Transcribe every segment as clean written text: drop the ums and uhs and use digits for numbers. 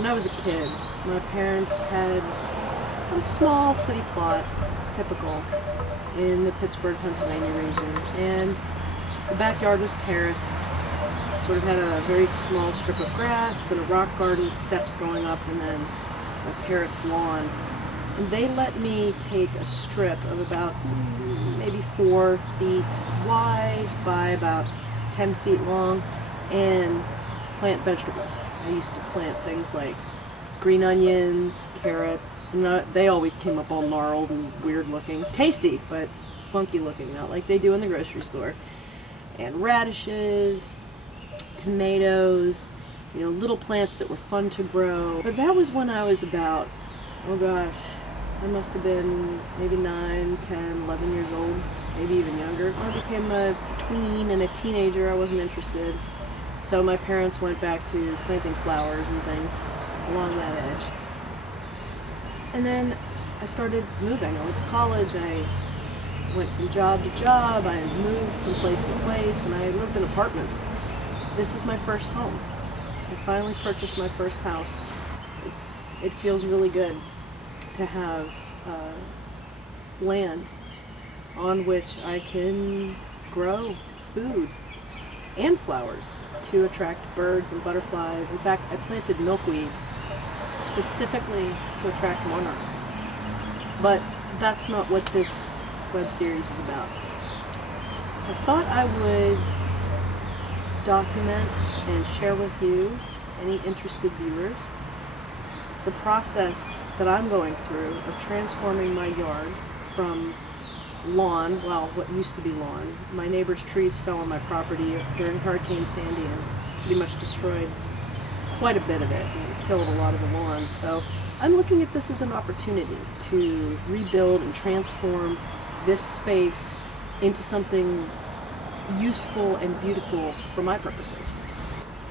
When I was a kid, my parents had a small city plot, typical, in the Pittsburgh, Pennsylvania region, and the backyard was terraced. Sort of had a very small strip of grass, then a rock garden, steps going up, and then a terraced lawn. And they let me take a strip of about maybe 4 feet wide by about 10 feet long and plant vegetables. I used to plant things like green onions, carrots, and they always came up all gnarled and weird looking. Tasty, but funky looking, not like they do in the grocery store. And radishes, tomatoes, you know, little plants that were fun to grow. But that was when I was about, oh gosh, I must have been maybe 9, 10, 11 years old, maybe even younger. When I became a tween and a teenager, I wasn't interested. So my parents went back to planting flowers and things along that edge. And then I started moving. I went to college, I went from job to job, I moved from place to place, and I lived in apartments. This is my first home. I finally purchased my first house. It feels really good to have land on which I can grow food and flowers to attract birds and butterflies. In fact, I planted milkweed specifically to attract monarchs. But that's not what this web series is about. I thought I would document and share with you, any interested viewers, the process that I'm going through of transforming my yard from lawn, well, what used to be lawn. My neighbor's trees fell on my property during Hurricane Sandy and pretty much destroyed quite a bit of it and killed a lot of the lawn. So I'm looking at this as an opportunity to rebuild and transform this space into something useful and beautiful for my purposes.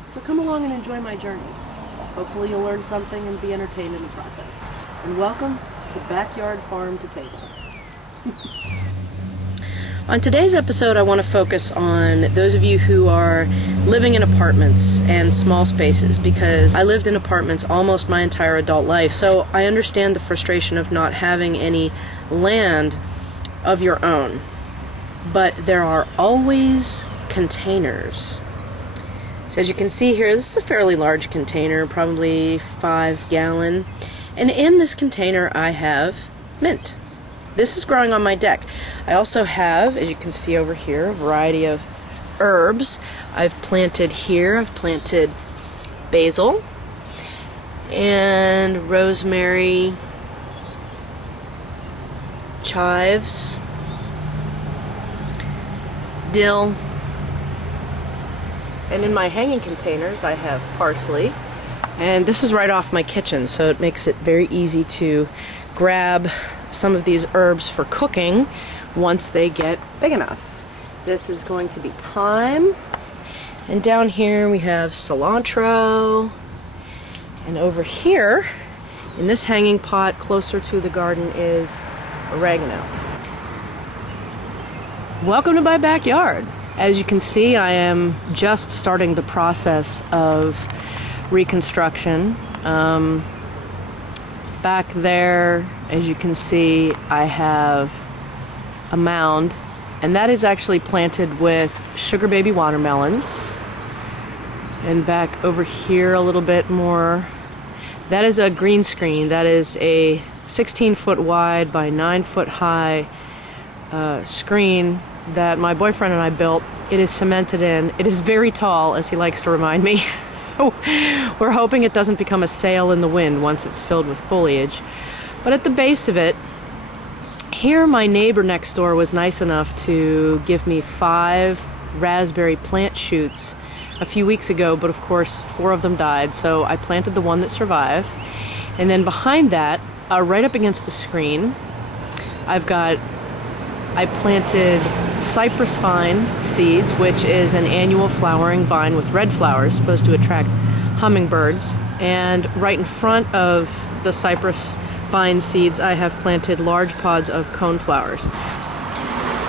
So come along and enjoy my journey. Hopefully you'll learn something and be entertained in the process. And welcome to Backyard Farm to Table. On today's episode, I want to focus on those of you who are living in apartments and small spaces, because I lived in apartments almost my entire adult life, so I understand the frustration of not having any land of your own. But there are always containers. So as you can see here, this is a fairly large container, probably 5 gallon, and in this container I have mint. This is growing on my deck. I also have, as you can see over here, a variety of herbs. I've planted basil and rosemary, chives, dill, and in my hanging containers I have parsley. And this is right off my kitchen, so it makes it very easy to grab some of these herbs for cooking once they get big enough. This is going to be thyme, and down here we have cilantro, and over here in this hanging pot closer to the garden is oregano. Welcome to my backyard. As you can see, I am just starting the process of reconstruction. Back there, as you can see, I have a mound, and that is actually planted with sugar baby watermelons. And back over here a little bit more, that is a green screen. That is a 16-foot wide by 9-foot high screen that my boyfriend and I built. It is cemented in. It is very tall, as he likes to remind me. We're hoping it doesn't become a sail in the wind once it's filled with foliage. But at the base of it, here my neighbor next door was nice enough to give me 5 raspberry plant shoots a few weeks ago, but of course 4 of them died, so I planted the one that survived. And then behind that, right up against the screen, I planted cypress vine seeds, which is an annual flowering vine with red flowers supposed to attract hummingbirds. And right in front of the cypress vine seeds, I have planted large pods of coneflowers.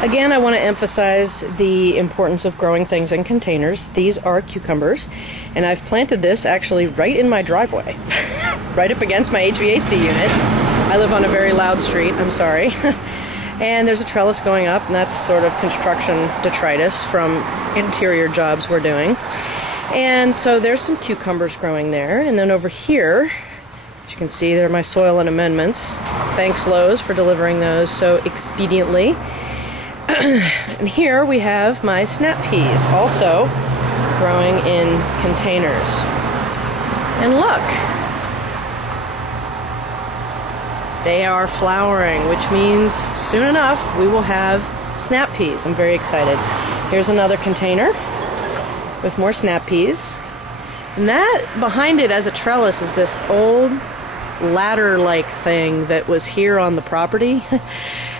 Again, I want to emphasize the importance of growing things in containers. These are cucumbers, and I've planted this actually right in my driveway. right up against my HVAC unit. I live on a very loud street, I'm sorry. And there's a trellis going up, and that's sort of construction detritus from interior jobs we're doing. And so there's some cucumbers growing there. And then over here, as you can see, there are my soil and amendments. Thanks, Lowe's, for delivering those so expediently. And here we have my snap peas, also growing in containers. And look, they are flowering, which means soon enough we will have snap peas. I'm very excited. Here's another container with more snap peas. And that behind it as a trellis is this old ladder-like thing that was here on the property.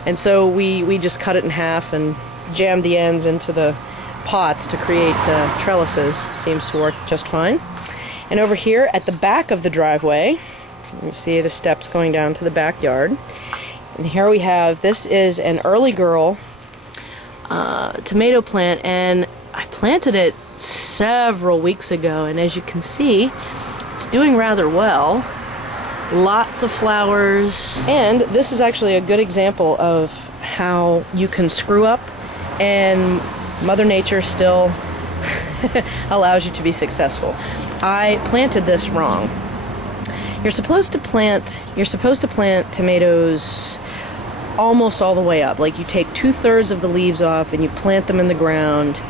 And so we just cut it in half and jammed the ends into the pots to create trellises. Seems to work just fine. And over here at the back of the driveway, you see the steps going down to the backyard. And here we have, this is an early girl tomato plant, and I planted it several weeks ago, and as you can see, it's doing rather well. Lots of flowers, and this is actually a good example of how you can screw up and Mother Nature still allows you to be successful. I planted this wrong. You're supposed to plant tomatoes almost all the way up. Like you take 2/3 of the leaves off and you plant them in the ground,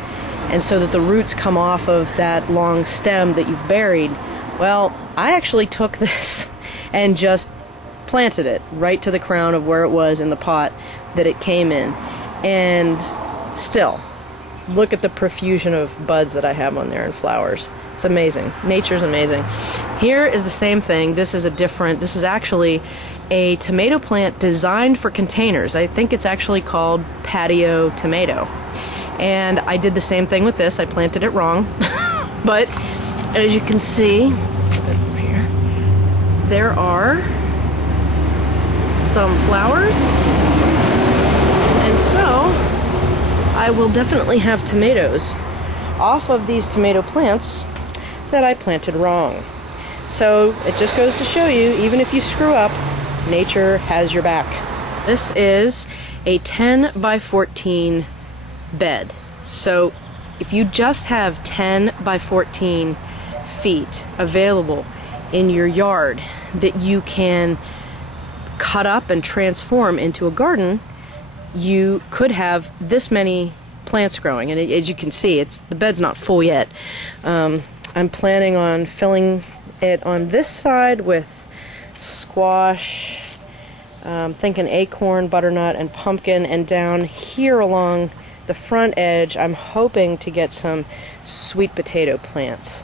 and so that the roots come off of that long stem that you've buried. Well, I actually took this and just planted it right to the crown of where it was in the pot that it came in. And still, look at the profusion of buds that I have on there and flowers. It's amazing. Nature's amazing. Here is the same thing. This is actually a tomato plant designed for containers. I think it's actually called patio tomato. And I did the same thing with this. I planted it wrong. But as you can see, there are some flowers, and so I will definitely have tomatoes off of these tomato plants that I planted wrong. So it just goes to show you, even if you screw up, nature has your back. This is a 10 by 14 bed. So if you just have 10 by 14 feet available in your yard that you can cut up and transform into a garden, you could have this many plants growing. And as you can see, the bed's not full yet. I'm planning on filling it on this side with squash, thinking acorn, butternut, and pumpkin, and down here along the front edge I'm hoping to get some sweet potato plants.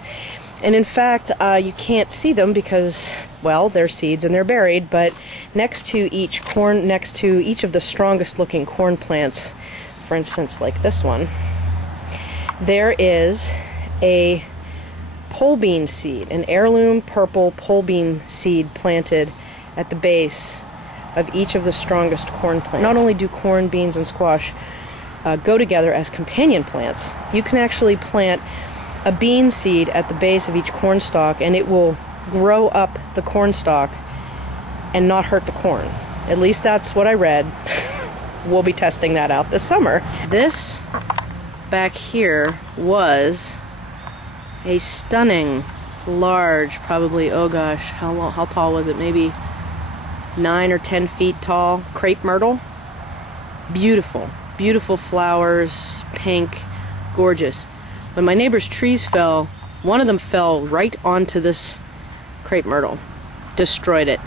And in fact, you can't see them because, well, they're seeds and they're buried, but next to each of the strongest looking corn plants, for instance, like this one, there is a pole bean seed, an heirloom purple pole bean seed planted at the base of each of the strongest corn plants. Not only do corn, beans, and squash go together as companion plants, you can actually plant a bean seed at the base of each corn stalk, and it will grow up the corn stalk and not hurt the corn. At least that's what I read. We'll be testing that out this summer. This back here was a stunning, large, probably, oh gosh, how tall was it? Maybe 9 or 10 feet tall crepe myrtle. Beautiful, beautiful flowers, pink, gorgeous. When my neighbor's trees fell, one of them fell right onto this crepe myrtle, destroyed it,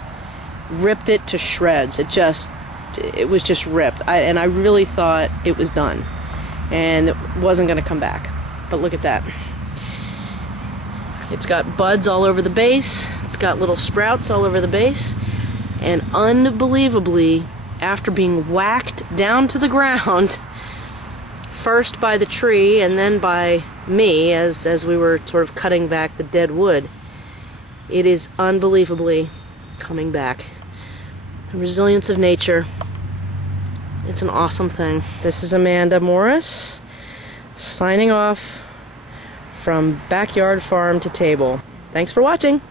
ripped it to shreds. It was just ripped. And I really thought it was done and it wasn't going to come back. But look at that. It's got buds all over the base. It's got little sprouts all over the base. And unbelievably, after being whacked down to the ground, first by the tree and then by me as we were sort of cutting back the dead wood, it is unbelievably coming back. The resilience of nature. It's an awesome thing. This is Amanda Morris signing off from backyard farm to table. Thanks for watching.